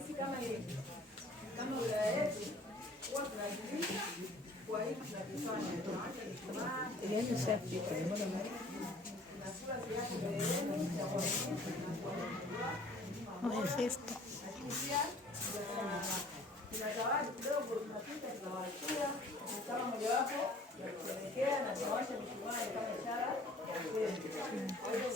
sisi kama wilaya yetu huwa tunaadhimisha kwa hili tunakifanya. Tunaacha Ijumaa Yaani safi kwa mbona na sura ziake mbeleni ya waaminifu na oh festo. lakini pia kuna zawadi kidogo tunapita tunawaachia kama mojawapo ya kusherehekea na tunawasha mishumaa kama ishara ya upendo. Kwa hiyo